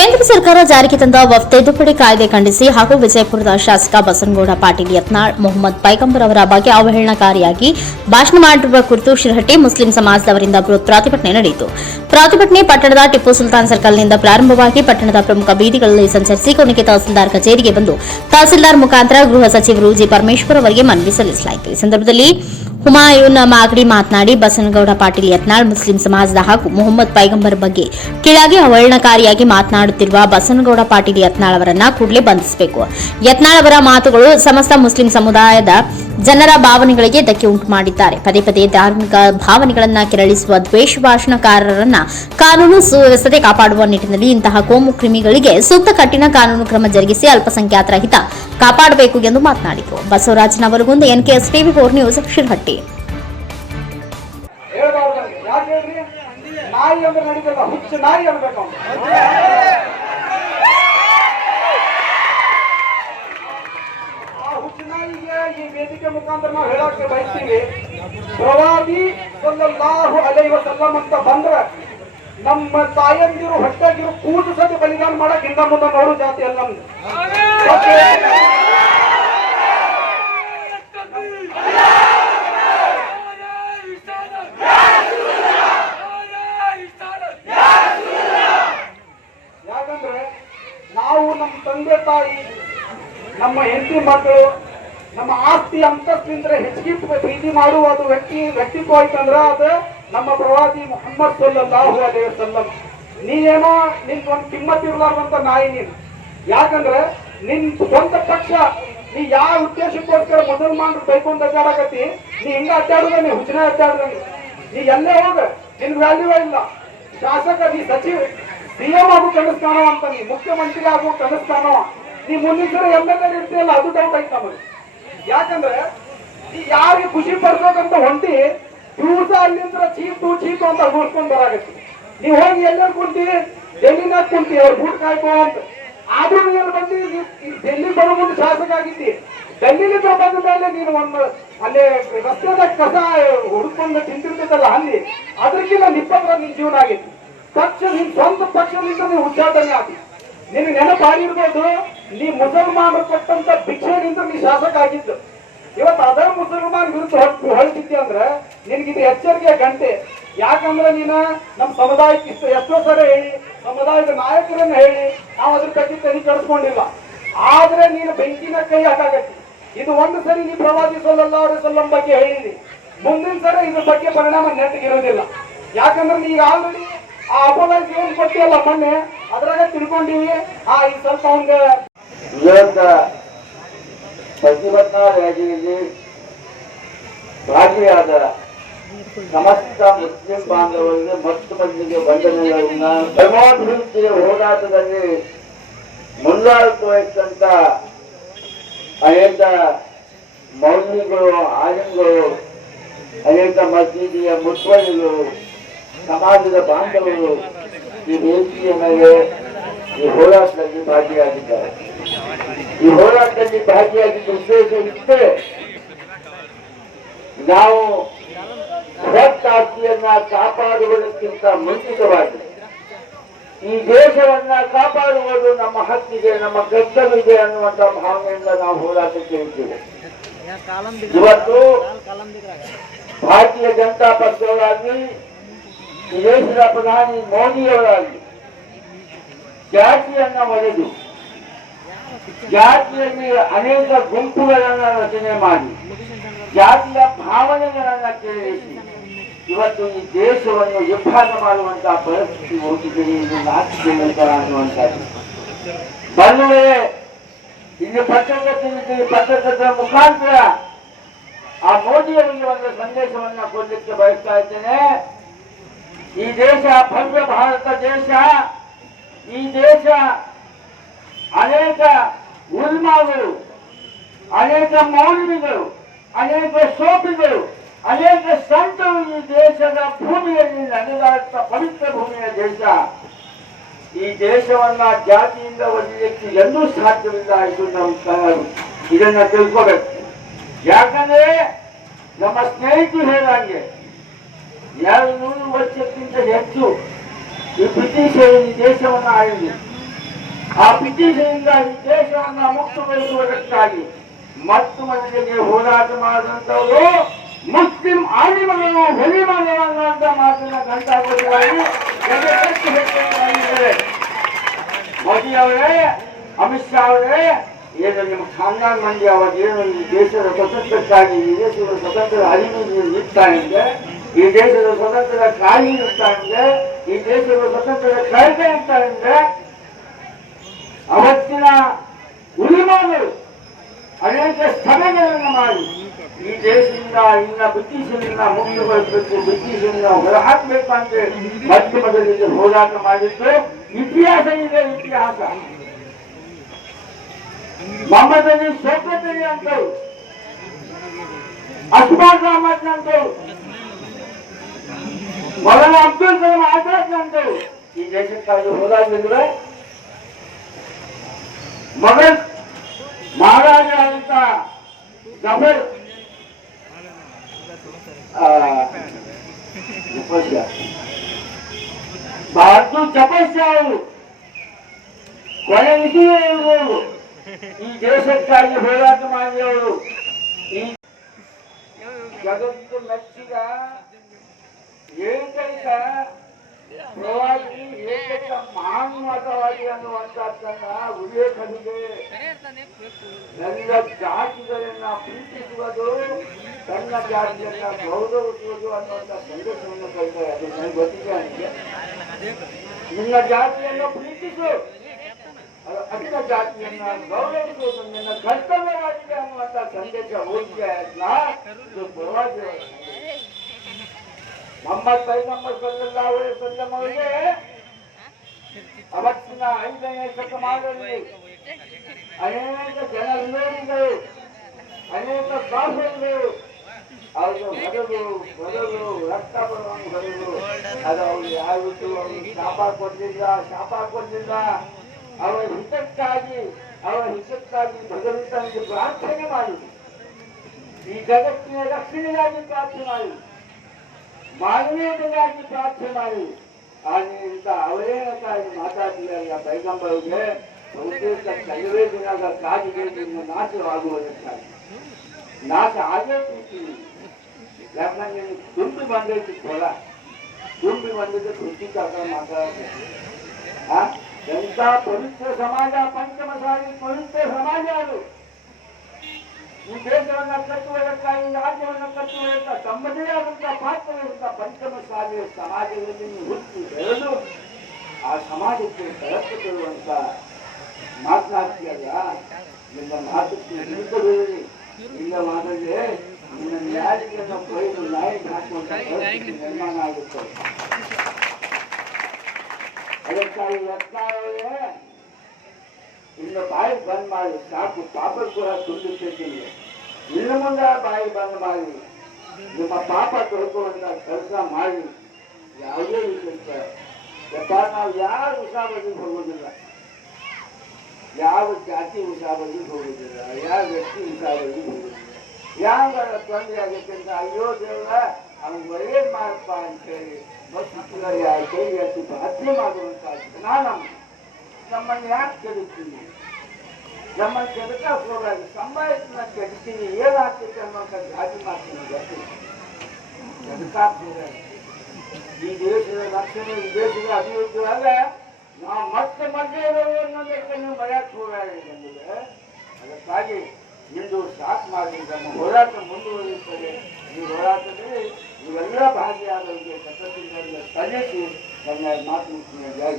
ಕೇಂದ್ರ ಸರ್ಕಾರ ಜಾರಿಗೆ ತಂದ ವಕ್ಫ್ ತಿದ್ದುಪಡಿ ಕಾಯ್ದೆ ಖಂಡಿಸಿ ಹಾಗೂ ವಿಜಯಪುರದ ಶಾಸಕ ಬಸನಗೌಡ ಪಾಟೀಲ್ ಯತ್ನಾಳ್ ಮೊಹಮ್ಮದ್ ಪೈಗಂಬರ್ ಅವರ ಬಗ್ಗೆ ಅವಹೇಳನಕಾರಿಯಾಗಿ ಭಾಷಣ ಮಾಡಿರುವ ಕುರಿತು ಶಿರಹಟ್ಟಿ ಮುಸ್ಲಿಂ ಸಮಾಜದವರಿಂದ ಬೃಹತ್ ಪ್ರತಿಭಟನೆ ನಡೆಯಿತು. ಪ್ರತಿಭಟನೆ ಪಟ್ಟಣದ ಟಿಪ್ಪು ಸುಲ್ತಾನ್ ಸರ್ಕಲ್ನಿಂದ ಪ್ರಾರಂಭವಾಗಿ ಪಟ್ಟಣದ ಪ್ರಮುಖ ಬೀದಿಗಳಲ್ಲಿ ಸಂಚರಿಸಿ ಕೊನೆಗೆ ತಹಸೀಲ್ದಾರ್ ಕಚೇರಿಗೆ ಬಂದು ತಹಸೀಲ್ದಾರ್ ಮುಖಾಂತರ ಗೃಹ ಸಚಿವರು ಜಿ ಪರಮೇಶ್ವರ್ ಅವರಿಗೆ ಮನವಿ ಸಲ್ಲಿಸಲಾಯಿತು. ಈ ಸಂದರ್ಭದಲ್ಲಿ ಹುಮಾಯೂನ್ ಮಾಗಡಿ ಮಾತನಾಡಿ, ಬಸನಗೌಡ ಪಾಟೀಲ್ ಯತ್ನಾಳ್ ಮುಸ್ಲಿಂ ಸಮಾಜದ ಹಾಗೂ ಮೊಹಮ್ಮದ್ ಪೈಗಂಬರ್ ಬಗ್ಗೆ ಕೀಳಾಗಿ ಅವಹೇಳನಕಾರಿಯಾಗಿ ಮಾತನಾಡುತ್ತಿರುವ ಬಸನಗೌಡ ಪಾಟೀಲ್ ಯತ್ನಾಳ್ ಅವರನ್ನ ಕೂಡಲೇ ಬಂಧಿಸಬೇಕು. ಯತ್ನಾಳ್ ಅವರ ಮಾತುಗಳು ಸಮಸ್ತ ಮುಸ್ಲಿಂ ಸಮುದಾಯದ ಜನರ ಭಾವನೆಗಳಿಗೆ ಧಕ್ಕೆ ಉಂಟು ಮಾಡಿದ್ದಾರೆ. ಪದೇ ಪದೇ ಧಾರ್ಮಿಕ ಭಾವನೆಗಳನ್ನು ಕೆರಳಿಸುವ ದ್ವೇಷ ಭಾಷಣಕಾರರನ್ನ ಕಾನೂನು ಸುವ್ಯವಸ್ಥೆ ಕಾಪಾಡುವ ನಿಟ್ಟಿನಲ್ಲಿ ಇಂತಹ ಕೋಮು ಕ್ರಿಮಿಗಳಿಗೆ ಸೂಕ್ತ ಕಠಿಣ ಕಾನೂನು ಕ್ರಮ ಜರುಗಿಸಿ ಅಲ್ಪಸಂಖ್ಯಾತರ ಹಿತ ಕಾಪಾಡಬೇಕು ಎಂದು ಮಾತನಾಡಿದರು. Basavaraj Navalgund, NKS TV 4 news, Shirahatti. ಈ ವೇದಿಕೆ ಮುಖಾಂತರ ನಾವು ಹೇಳಕ್ಕೆ ಬಯಸ್ತೀವಿ, ಪ್ರವಾದಿ ಸಲ್ಲಲ್ಲಾಹು ಅಲೈಹಿ ವಸಲ್ಲಂ ಅಂತ ಬಂದ್ರೆ ನಮ್ಮ ತಾಯಂದಿರು ಹೊಟ್ಟೆಗಿರು ಕೂಸು ಸತಿ ಬಲಿದಾನ ಮಾಡಕ್ ಹಿಂದ ಮುಂದೆ ನೋಡು ಜಾತಿ ಅಲ್ಲ ನಮ್ದು. ಯಾಕಂದ್ರೆ ನಾವು ನಮ್ಮ ತಂದೆ ತಾಯಿ, ನಮ್ಮ ಹೆಂಡತಿ ಮಕ್ಕಳು, ನಮ್ಮ ಆಸ್ತಿ ಅಂತಸ್ತಿಂದ ಹೆಚ್ಚಿಗೆ ಪ್ರೀತಿ ಮಾಡುವ ಅದು ವ್ಯಕ್ತಿತ್ವ ಆಯ್ತಂದ್ರ ಅದು ನಮ್ಮ ಪ್ರವಾದಿ ಮುಹಮ್ಮದ್ ಸಲ್ಲಲ್ಲಾಹು ಅಲೈಹಿ ವಸಲ್ಲಂ. ನೀನೇನೋ ನಿನ್ ಒಂದು ಕಿಮ್ಮತ್ ಇರ್ಲಾರ್ದಂತ ನಾಯಿ ನೀನು. ಯಾಕಂದ್ರೆ ನಿನ್ ಸ್ವಂತ ಪಕ್ಷ ನೀ ಯಾವ ಉದ್ದೇಶಕ್ಕೋಸ್ಕರ ಮುಸಲ್ಮಾನರು ಬೈಕೊಂಡು ಅಡ್ಡಾಡಕತ್ತಿ, ನೀ ಹಿಂಗ ಅಡ್ಡಾಡುದ, ನೀ ಹುಚ್ಚನ ಅಡ್ಡಾಡುದಂಗ, ನೀ ಎಲ್ಲೇ ಹೋಗ ನಿನ್ ವ್ಯಾಲ್ಯೂ ಇಲ್ಲ. ಶಾಸಕ, ನೀ ಸಚಿವ CM ಆಗು ಕನಸ್ತಾನವ ಅಂತ, ನೀ ಮುಖ್ಯಮಂತ್ರಿ ಆಗು ಕನಸ್ತಾನವ, ನೀ ಮುಂದಿನ MLA ಇರ್ತೀಯಲ್ಲ, ಅದು ಡೌಟ್ ಐತೆ ನಮಗೆ. ಯಾಕಂದ್ರೆ ಈ ಯಾರಿಗೆ ಖುಷಿ ಪಡಿಸೋದಂತ ಹೊಂಟಿ ದಿವಸ ಅಲ್ಲಿಂದ ಚೀತು ಅಂತ ಘೋಷಿಸ್ಕೊಂಡ್ ಬರಾಗತ್ತಿ. ನೀವ್ ಹೋಗಿ ಎಲ್ಲರೂ ಕುಂತೀವಿ, ಡೆಲ್ಲಿನಾಗ ಕುಂತೀವಿ, ಅವ್ರು ಬೂಟ್ ಕಾಯ್ಕೋ ಅಂತ. ಆದ್ರೂ ನೀನು ಬಂದು ಡೆಲ್ಲಿ ಬರೋ ಮುಂದೆ ಶಾಸಕ ಆಗಿದ್ದಿ. ಡೆಲ್ಲಿಲಿಂದ ಬಂದ ಮೇಲೆ ನೀನು ಒಂದು ಅಲ್ಲಿ ರಸ್ತೆದಾಗ ಕಸ ಹುಡ್ಕೊಂಡು ತಿಂತಿರ್ತದಲ್ಲ ಅಲ್ಲಿ, ಅದಕ್ಕಿಂತ ನಿಪ್ಪತ್ರ ನಿನ್ ಜೀವನ ಆಗಿತ್ತು. ಪಕ್ಷ ನಿನ್ ಸ್ವಂತ ಪಕ್ಷದಿಂದ ನೀವು ಉಚ್ಚಾಟನೆ ಆಗಿ ನಿನ್ ನೆನಪಾಗಿರ್ಬೋದು, ನೀ ಮುಸಲ್ಮಾನರು ಕೊಟ್ಟಂತ ಭಿಕ್ಷೆಯಿಂದ ನೀ ಶಾಸಕ ಆಗಿದ್ದು. ಇವತ್ತು ಅದೇ ಮುಸಲ್ಮಾನ್ ವಿರುದ್ಧ ಹೊರಟಿದ್ದೆ ಅಂದ್ರೆ ನಿನ್ಗಿದು ಎಚ್ಚರಿಕೆ ಗಂಟೆ. ಯಾಕಂದ್ರೆ ನೀನ ನಮ್ಮ ಸಮುದಾಯಕ್ಕೆ ಎಷ್ಟೋ ಸರಿ ಹೇಳಿ, ಸಮುದಾಯದ ನಾಯಕರನ್ನ ಹೇಳಿ ನಾವು ಅದ್ರ ಬಗ್ಗೆ ತಲೆ ಕೆಡಿಸ್ಕೊಂಡಿಲ್ಲ. ಆದ್ರೆ ನೀನು ಬೆಂಕಿನ ಕೈ ಹಾಕಾಗತ್ತಿ. ಇದು ಒಂದು ಸರಿ ನೀ ಪ್ರವಾದಿ ಸಲ್ಲಲ್ಲಾಹು ಅಲೈಹಿ ವಸಲ್ಲಂ ಬಗ್ಗೆ ಹೇಳಿದಿ, ಮುಂದಿನ ಸರಿ ಇದ್ರ ಬಗ್ಗೆ ಪರಿಣಾಮ ನೆಟ್ಟಿಗಿರೋದಿಲ್ಲ. ಯಾಕಂದ್ರೆ ನೀಗ ಆಲ್ರೆಡಿ ಆ ಅಪೋಲೈಸ್ ಏನ್ ಕೊಟ್ಟಿಯಲ್ಲ ಮೊನ್ನೆ, ಅದ್ರಾಗ ತಿಳ್ಕೊಂಡಿವಿ. ಈ ಸ್ವಲ್ಪ ಅವ್ನಿಗೆ ವಿರೋಧ ಪ್ರತಿಭಟನಾ ರ್ಯಾಲಿಯಲ್ಲಿ ಭಾಗಿಯಾದ ಸಮಸ್ತ ಮುಸ್ಲಿಂ ಬಾಂಧವರಿಗೆ ಮತ್ತು ಮಂದಿಗೆ ವಂದನೆಗಳನ್ನ, ಧರ್ಮಾಭಿವೃದ್ಧಿಯ ಹೋರಾಟದಲ್ಲಿ ಮುಂದಾಳುತ್ತಂತ ಅನೇಕ ಮೌಲ್ಯಗಳು, ಆಲಿಮ್ಗಳು, ಅನೇಕ ಮಸೀದಿಯ ಮುತ್ವಳಿಗಳು, ಸಮಾಜದ ಬಾಂಧವರು ಈ ವೇದಿಕೆಯ ಮೇಲೆ ಈ ಹೋರಾಟದಲ್ಲಿ ಭಾಗಿಯಾಗಿದ್ದಾರೆ. ಈ ಹೋರಾಟದಲ್ಲಿ ಭಾಗಿಯಾಗಿದ್ದ ಉದ್ದೇಶ ಇದ್ದರೆ ನಾವು ಸ್ವತ್ತಾಸ್ತಿಯನ್ನ ಕಾಪಾಡುವುದಕ್ಕಿಂತ ಮುಂಚಿತವಾಗಿ ಈ ದೇಶವನ್ನ ಕಾಪಾಡುವುದು ನಮ್ಮ ಹಕ್ಕಿಗೆ, ನಮ್ಮ ಕರ್ತವ್ಯವಿದೆ ಅನ್ನುವಂಥ ಭಾವನೆಯಿಂದ ನಾವು ಹೋರಾಟಕ್ಕೆ ಇದ್ದೇವೆ. ಇವತ್ತು ಭಾರತೀಯ ಜನತಾ ಪಕ್ಷವರಾಗಲಿ, ಈ ದೇಶದ ಪ್ರಧಾನಿ ಮೋದಿಯವರಾಗಲಿ ಜಾತಿಯನ್ನ ಒಡೆದು ಜಾತಿಯಲ್ಲಿ ಅನೇಕ ಗುಂಪುಗಳನ್ನ ರಚನೆ ಮಾಡಿ ಜಾತಿಯ ಭಾವನೆಗಳನ್ನ ಕೇಳಿಸಿ ಇವತ್ತು ಈ ದೇಶವನ್ನು ವಿಭಾಗ ಮಾಡುವಂತಹ ಪರಿಸ್ಥಿತಿ ಹೋಗಿದೆ. ಇದು ನಾಚಿಕೆ ಅನ್ನುವಂಥದ್ದು ಬಂದರೆ ಇಲ್ಲಿ ಪತ್ರಕರ್ತರ ಮುಖಾಂತರ ಆ ಮೋದಿಯವರಿಗೆ ಒಂದು ಸಂದೇಶವನ್ನ ಕೊಡಲಿಕ್ಕೆ ಬಯಸ್ತಾ ಇದ್ದೇನೆ. ಈ ದೇಶ ಭವ್ಯ ಭಾರತ ದೇಶ. ಈ ದೇಶ ಅನೇಕ ಉಲ್ಮಾಗಳು, ಅನೇಕ ಮೌಲ್ವಿಗಳು, ಅನೇಕ ಶೋಭಿಗಳು, ಅನೇಕ ಸಂತರು ಈ ದೇಶದ ಭೂಮಿಯಲ್ಲಿ ನಡೆದಾಡುತ್ತ ಪವಿತ್ರ ಭೂಮಿಯ ದೇಶ. ಈ ದೇಶವನ್ನ ಜಾತಿಯಿಂದ ಒಲಿಯಲಿಕ್ಕೆ ಎಂದೂ ಸಾಧ್ಯವಿಲ್ಲ. ಇದು ನಾವು ಇದನ್ನ ತಿಳ್ಕೋಬೇಕು. ಯಾಕಂದ್ರೆ ನಮ್ಮ ಸ್ನೇಹಿತರು ಹೇಳಂಗೆ 200 ವರ್ಷಕ್ಕಿಂತ ಹೆಚ್ಚು ಈ ಬ್ರಿಟಿಷರು ಈ ದೇಶವನ್ನು ಆಳಿದ್ರು. ಆ ಬ್ರಿಟಿಷರಿಂದ ಈ ದೇಶವನ್ನ ಮುಕ್ತಗೊಳಿಸುವುದಕ್ಕಾಗಿ ಮತ್ತು ಮೊದಲಿಗೆ ಹೋರಾಟ ಮಾಡಿದಂಥವರು ಮುಸ್ಲಿಂ ಆಲಿಮಗಳು ಹೊಲಿಮಗಳು ಅಂತ ಮಾತನ್ನ ಘಂಟಾಘೋಷವಾಗಿ ಜಗತ್ತಕ್ಕೆ ಹೇಳಿದ್ದಾರೆ. ಮೋದಿ ಅವರೇ, ಅಮಿತ್ ಶಾ ಅವರೇ, ಏನು ನಿಮ್ಮ ಖಾನ್ದಾನ್ ಮಂದಿ ಅವಾಗೇನು ಈ ದೇಶದ ಸ್ವತಂತ್ರಕ್ಕಾಗಿ ಈ ದೇಶದ ಸ್ವತಂತ್ರ ಅರಿವು ನೀಡ್ತಾ ಇದೆ, ಈ ದೇಶದ ಸ್ವತಂತ್ರದ ಕಾಯಿ ಇರ್ತಾ ಇದೆ, ಈ ದೇಶದ ಸ್ವತಂತ್ರದ ಕಾಯ್ದೆ ಇರ್ತಾ ಇದೆ. ಅವತ್ತಿನ ಉಲಿಮಾಗಳು ಅನೇಕ ಸಭೆಗಳನ್ನು ಮಾಡಿ ಈ ದೇಶದಿಂದ ಇನ್ನ ಬ್ರಿಟಿಷರಿಂದ ಮುಕ್ತಗೊಳಿಸಬೇಕು, ಬ್ರಿಟಿಷರಿಂದ ಹೊರಹಾಕಬೇಕು ಅಂತ ಮತ್ತೆ ಮೊದಲಿಗೆ ಹೋರಾಟ ಮಾಡಿದ್ದು ಇತಿಹಾಸ ಇದೆ. ಇತಿಹಾಸ ಮೊಹಮ್ಮದ್ ಅಲಿ ಶೌಕತ್ ಅಲಿ ಅಂತವ್ರು, ಅಸ್ಮಾತ್ ಅಹಮದ್ ಅಂತವ್ರು, ಮೌಲಾನ ಅಬ್ದುಲ್ ಕಲಾಂ ಆಜಾದ್ ಅಂತವ್ರು ಈ ದೇಶಕ್ಕಾಗಿ ಹೋರಾಡಿದ್ರೆ ಮಗನ್ ಮಹಾರಾಜ ಅಂತ ಜಫರ್ ಬಹದ್ದೂರ್ ಜಫರ್ ಅವರು ಕೊನೆಯಿಸಿದವರು ಈ ದೇಶಕ್ಕಾಗಿ ಹೋರಾಟ ಮಾಡಿದವರು. ಈ ಜಗತ್ತು ಮೆಚ್ಚಿದ ಏಕೈಕ ಪ್ರವಾದಿ, ಏಕೈಕ ಮಾನವತಾವಾದಿ ಅನ್ನುವಂಥದ್ದನ್ನ ಉಲ್ಲೇಖವಿದೆ. ಎಲ್ಲ ಜಾತಿಗಳನ್ನ ಪ್ರೀತಿಸುವುದು, ತನ್ನ ಜಾತಿಯನ್ನ ಗೌರವಿಸುವುದು ಅನ್ನುವಂಥ ಸಂದೇಶವನ್ನು ಕಲಿತಾರೆ. ಅದು ನನಗೆ ಗೊತ್ತಿದೆ. ನನಗೆ ನಿನ್ನ ಜಾತಿಯನ್ನು ಪ್ರೀತಿಸು, ಅನ್ನ ಜಾತಿಯನ್ನ ಗೌರವಿಸುವುದು ನಿನ್ನ ಕರ್ತವ್ಯವಾಗಿದೆ ಅನ್ನುವಂಥ ಸಂದೇಶ ಹೋಗಿದೆ. ಇದು ಪ್ರವಾದಿ ಮೊಹಮ್ಮದ್ ಪೈಗಂಬರ್ ಸಲ್ಲಲ್ಲಾಹು ಅಲೈಹಿ ವಸಲ್ಲಂ ಅವರಿಗೆ ಅವತ್ತಿನ 5ನೇ ಶತಮಾನದಲ್ಲಿ ಅನೇಕ ಜನ ವಿರೋಧಿಗಳು, ಅನೇಕ ಕಾಫಿಗಳು ಅವ್ರಿಗೆ ಹೊರಗು ರಕ್ತ ಬರುವಂಗೆ ಹೊರಗು ಅದು ಅವ್ರಿಗೆ ಯಾವತ್ತೂ ಅವ್ರಿಗೆ ಶಾಪ ಕೊಡಲಿಲ್ಲ. ಅವರ ಹಿತಕ್ಕಾಗಿ ಭಗವಂತನಿಗೆ ಪ್ರಾರ್ಥನೆ ಮಾಡಿ, ಈ ಜಗತ್ತಿನ ರಕ್ಷಣೆಗಾಗಿ ಪ್ರಾರ್ಥನೆ ಮಾಡಿ, ಮಾನವೀಯತೆಗಾಗಿ ಪ್ರಾರ್ಥನೆ ಮಾಡಿ. ಆದ್ದರಿಂದ ಅವರೇನಕ್ಕಾಗಿ ಮಾತಾಡಲಿಲ್ಲ ಪೈಗಂಬರಿಗೆ ಬಹುತೇಕ ಕೆಲವೇ ದಿನದ ಕಾಜಿಗೆ ನಾಶವಾಗುವುದಕ್ಕಾಗಿ. ನಾಶ ಆಗೇ ಕೂತೀವಿ. ಯಾಕಂದ್ರೆ ತುಂಬಿ ಬಂದೈತಿ ಹೊಲ, ತುಂಬಿ ಬಂದಿದ್ದು ಕೃಷಿಕಾಗ ಮಾತಾಡಬೇಕು. ಎಂಥ ಪವಿತ್ರ ಸಮಾಜ, ಪಂಚಮಸಾಲಿ ಪವಿತ್ರ ಸಮಾಜ ಅದು. ಈ ದೇಶವನ್ನು ಕಟ್ಟುವುದಕ್ಕಾಗಿ, ರಾಜ್ಯವನ್ನು ಕಟ್ಟುವುದಕ್ಕೆ ತಮ್ಮದೇ ಆದಂತಹ ಪಾತ್ರವಿರುತ್ತ ಪಂಚಮಸಾಲಿಯ ಸಮಾಜದಲ್ಲಿ ಹುಟ್ಟಿ ಬೆಳೆದು ಆ ಸಮಾಜಕ್ಕೆ ಬೆಳಕು ತರುವಂತ ಮಾತನಾಡ್ತೀಯಲ್ಲ, ನಿನ್ನ ಮಾತಕ್ಕೆ ವಿರುದ್ಧ ಬೀಳಿ, ಇಲ್ಲ ಮಾಡಿದ್ರೆ ನಿನ್ನ ನ್ಯಾಯವನ್ನು ಕೊಯ್ದು ನ್ಯಾಯಕ್ಕೆ ಹಾಕುವಂತ ಪರಿಸ್ಥಿತಿ ನಿರ್ಮಾಣ ಆಗುತ್ತದೆ. ಅದಕ್ಕಾಗಿ ಯತ್ನಾಳವೇ ಇನ್ನು ಬಾಯಿ ಬಂದ್ ಮಾಡಿ ಸಾಕು, ಪಾಪ ಕೂಡ ತುಂಬಿಟ್ಟಿದ್ದೀನಿ. ಇನ್ನು ಮುಂದೆ ಬಾಯಿ ಬಂದ್ ಮಾಡಿ ನಿಮ್ಮ ಪಾಪ ತೊಳ್ಕೊಳ್ಳುವಂತ ಕೆಲಸ ಮಾಡಿ. ಯಾವುದೇ ವಿಷಯಕ್ಕೆ ನಾವು ಯಾರು ಉಸಾಬದಿಗೆ ಹೋಗೋದಿಲ್ಲ, ಯಾವ ಜಾತಿ ಉಸಾಬದಿಗೆ ಹೋಗೋದಿಲ್ಲ, ಯಾವ ವ್ಯಕ್ತಿ ಉಸಾಬದಿಗೆ ಹೋಗೋದಿಲ್ಲ. ಯಾವ ತೊಂದರೆ ಆಗುತ್ತೆ ಅಂತ ಅಯ್ಯೋ ದೇವ್ರ ಅವ್ನು ಒಳ್ಳೇದು ಮಾಡಪ್ಪ ಅಂತೇಳಿ ಮತ್ತು ಕೈ ಎತ್ತಿ ಹತ್ಯೆ ಮಾಡುವಂತ ಜನ ನಮ್ಮನ್ನು ಯಾಕೆ ಕೆಡುತ್ತೀವಿ? ನಮ್ಮನ್ನು ಕೆಡಕಕ್ಕೆ ಹೋಗಾಗಿ ಸಂಭಾಷಣೆ ಕೆಡ್ತೀವಿ, ಏನಾಗ್ತೈತೆ ಅನ್ನೋಂಥ ಗಾಡಿ ಮಾಡ್ತೀನಿ ಗೊತ್ತಿಲ್ಲ. ಕೆಡಕಾಕ್ ಹೋಗಾಗಿ ಈ ದೇಶದ ರಕ್ಷಣೆ, ಈ ದೇಶದ ಅಭಿವೃದ್ಧಿ ಅಲ್ಲ, ನಾವು ಮತ್ತೆ ಮಧ್ಯೆ ಅನ್ನೋದಕ್ಕೆ ನೀವು ಮರ್ಯಾದೆ ಹೋರಾಡಿ ಬಂದಿದೆ. ಅದಕ್ಕಾಗಿ ನಿಂದು ಸಾಕು ಮಾಡಿ ನಮ್ಮ ಹೋರಾಟ ಮುಂದುವರಿಯುತ್ತದೆ. ಈ ಹೋರಾಟದಲ್ಲಿ ನೀವೆಲ್ಲ ಭಾಗಿಯಾದವರಿಗೆ ಸತತದಿಂದ ಸಲ್ಲಿಸಿ ನನ್ನ ಮಾತು ಜಯ